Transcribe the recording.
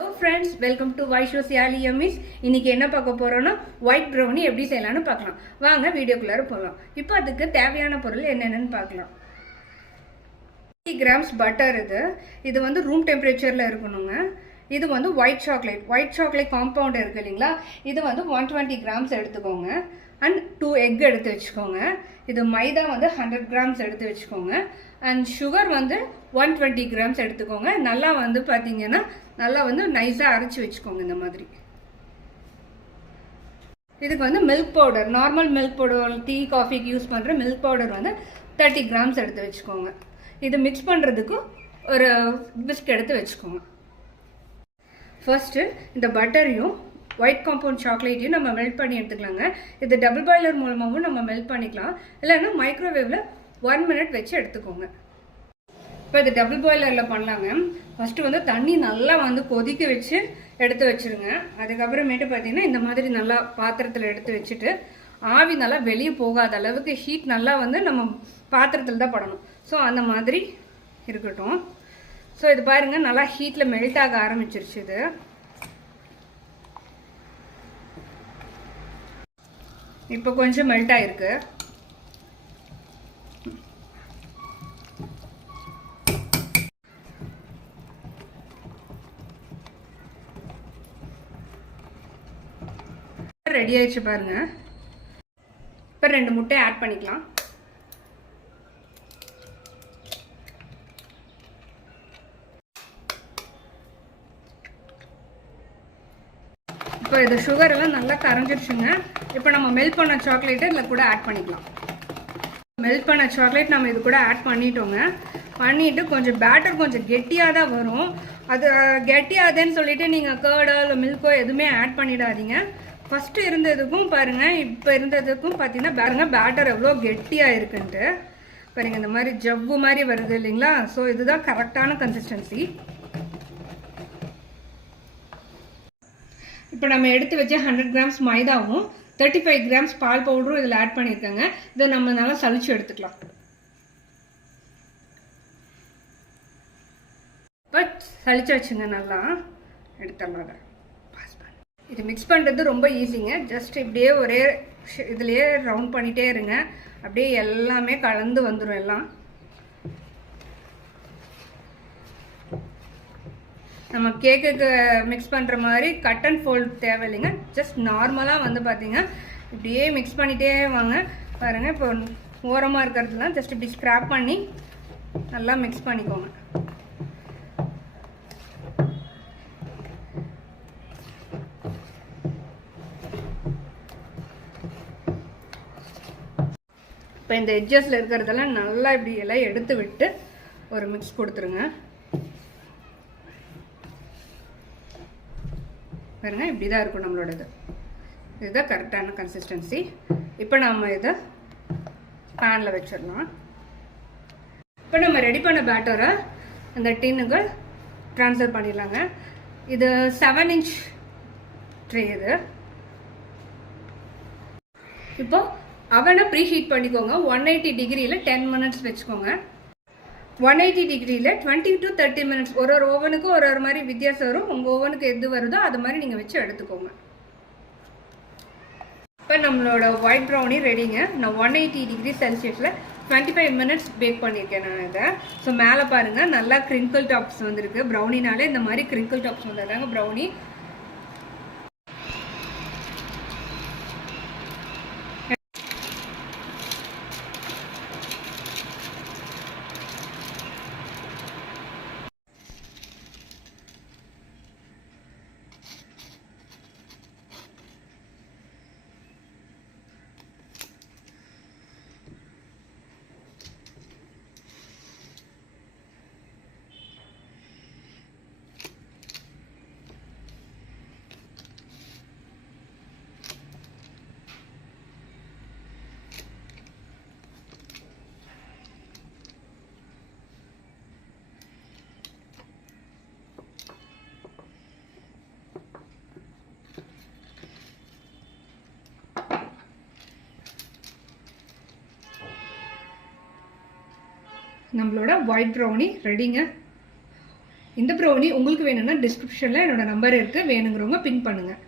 Hello friends, welcome to Vaishos Yali Yummies. இன்னைக்கு என்ன பார்க்க போறோம்னா ஒயிட் ப்ரௌனி எப்படி செய்யலாம்னு பார்க்கலாம். வாங்க வீடியோக்குள்ள போலாம். இப்போ அதுக்கு தேவையான பொருள் என்னென்னன்னு பார்க்கலாம். 30 grams பட்டர் இது வந்து ரூம் டெம்பரேச்சர்ல இருக்கணுங்க. இது வந்து ஒயிட் சாக்லேட் காம்பவுண்ட் இருக்கு இல்லீங்களா, இது வந்து 120 grams எடுத்துக்கோங்க. அண்ட் 2 egg எடுத்து வச்சுக்கோங்க. இது மைதா வந்து 100 grams எடுத்து வச்சுக்கோங்க. அண்ட் சுகர் வந்து 120 grams எடுத்துக்கோங்க. நல்லா வந்து பார்த்தீங்கன்னா நல்லா வந்து நைஸாக அரைச்சி வச்சுக்கோங்க. இந்த மாதிரி இதுக்கு வந்து milk powder, normal milk powder, tea காஃபிக்கு யூஸ் பண்ணுற மில்க் பவுடர் வந்து 30 grams எடுத்து வச்சுக்கோங்க. இது மிக்ஸ் பண்ணுறதுக்கு ஒரு பிஸ்க் எடுத்து வச்சுக்கோங்க. ஃபர்ஸ்ட்டு இந்த பட்டரையும் ஒயிட் காம்பவுண்ட் சாக்லேட்டையும் நம்ம மெல்ட் பண்ணி எடுத்துக்கலாங்க. இது டபுள் பாய்லர் மூலமாகவும் நம்ம மெல்ட் பண்ணிக்கலாம், இல்லைன்னா மைக்ரோவேவில் 1 minute வச்சு எடுத்துக்கோங்க. இப்போ இது டபுள் பாய்லரில் பண்ணலாங்க. ஃபஸ்ட்டு வந்து தண்ணி நல்லா வந்து கொதிக்க வச்சு எடுத்து வச்சுருங்க. அதுக்கப்புறமேட்டு பார்த்தீங்கன்னா இந்த மாதிரி நல்லா பாத்திரத்தில் எடுத்து வச்சுட்டு ஆவி நல்லா வெளியே போகாத அளவுக்கு ஹீட் நல்லா வந்து நம்ம பாத்திரத்தில் தான் படணும். ஸோ அந்த மாதிரி இருக்கட்டும். ஸோ இது பாருங்கள் நல்லா ஹீட்டில் மெல்ட் ஆக ஆரம்பிச்சிருச்சு. இது இப்போ கொஞ்சம் மெல்ட் ஆகிருக்கு. ரெடி ஆயிடுச்சு பாருங்க. இப்போ 2 முட்டை ஆட் பண்ணிக்கலாம். இப்போ இது சுகர் எல்லாம் நல்லா கரைஞ்சிருச்சுங்க. இப்போ நம்ம மெல்ட் பண்ண சாக்லேட்டை இதில் கூட ஆட் பண்ணிக்கலாம். மெல்ட் பண்ண சாக்லேட் நம்ம இது கூட ஆட் பண்ணிட்டோங்க. பண்ணிவிட்டு கொஞ்சம் பேட்டர் கொஞ்சம் கெட்டியாக தான் வரும். அது கெட்டியாதேன்னு சொல்லிட்டு நீங்கள் கர்டோ இல்லை மில்கோ எதுவுமே ஆட் பண்ணிடாதீங்க. ஃபஸ்ட்டு இருந்ததுக்கும் பாருங்கள், இப்போ இருந்ததுக்கும் பார்த்தீங்கன்னா பாருங்கள் பேட்டர் எவ்வளோ கெட்டியாக இருக்குன்ட்டு பாருங்கள். இந்த மாதிரி ஜவ்வு மாதிரி வருது இல்லைங்களா. ஸோ இதுதான் கரெக்டான கன்சிஸ்டன்சி. இப்போ நம்ம எடுத்து வச்ச 100 grams மைதாவும் 35 grams பால் பவுடரும் இதில் ஆட் பண்ணியிருக்கேங்க. இதை நம்ம நல்லா சலிச்சு எடுத்துக்கலாம். இப்போ சலிச்சு வச்சுங்க, நல்லா எடுத்துடலாம். இது மிக்ஸ் பண்ணுறது ரொம்ப ஈஸிங்க. ஜஸ்ட் இப்படியே ஒரே இதுலேயே ரவுண்ட் பண்ணிகிட்டே இருங்க. அப்படியே எல்லாமே கலந்து வந்துடும். எல்லாம் நம்ம கேக்குக்கு மிக்ஸ் பண்ணுற மாதிரி கட் அண்ட் ஃபோல்ட் தேவையில்லைங்க. ஜஸ்ட் நார்மலாக வந்து பார்த்தீங்க இப்படியே மிக்ஸ் பண்ணிகிட்டே வாங்க. பாருங்கள், இப்போ ஓரமாக இருக்கிறதுலாம் ஜஸ்ட் இப்படி ஸ்க்ராப் பண்ணி நல்லா மிக்ஸ் பண்ணிக்கோங்க. இப்போ இந்த எட்ஜஸில் இருக்கிறதெல்லாம் நல்லா இப்படி எல்லாம் எடுத்து விட்டு ஒரு மிக்ஸ் கொடுத்துருங்க. பாருங்க, இப்படி தான் இருக்கும் நம்மளோடது. இதுதான் கரெக்டான கன்சிஸ்டன்சி. இப்போ நம்ம இதை பேனில் வச்சிடலாம். இப்போ நம்ம ரெடி பண்ண பேட்டரை அந்த டின்னுக்கு ட்ரான்ஸ்ஃபர் பண்ணிடலாங்க. இது 7 inch ட்ரே. இது இப்போ அவனை ப்ரீ ஹீட் பண்ணிக்கோங்க. 180 degreeல 10 minutes வச்சுக்கோங்க. 180 degreeல 20 to 30 minutes. ஒரு ஓவனுக்கு ஒரு மாதிரி வித்தியாசம் வரும். உங்கள் ஓவனுக்கு எது வருதோ அது மாதிரி நீங்கள் வச்சு எடுத்துக்கோங்க. இப்போ நம்மளோட ஒயிட் ப்ரௌனி ரெடிங்க. நான் 180 degree செல்சியஸில் 25 minutes பேக் பண்ணியிருக்கேன் நான் இதை. ஸோ மேலே பாருங்கள் நல்லா கிரிங்கிள் டாப்ஸ் வந்துருக்கு. ப்ரௌனினாலே இந்த மாதிரி கிரிங்கிள் டாப்ஸ் வந்துடுறாங்க ப்ரௌனி. நம்மளோட ஒயிட் ப்ரௌனி ரெடிங்க. இந்த ப்ரௌனி உங்களுக்கு வேணும்னா டிஸ்கிரிப்ஷனில் என்னோட நம்பர் இருக்குது, வேணுங்கிறவங்க பின் பண்ணுங்கள்.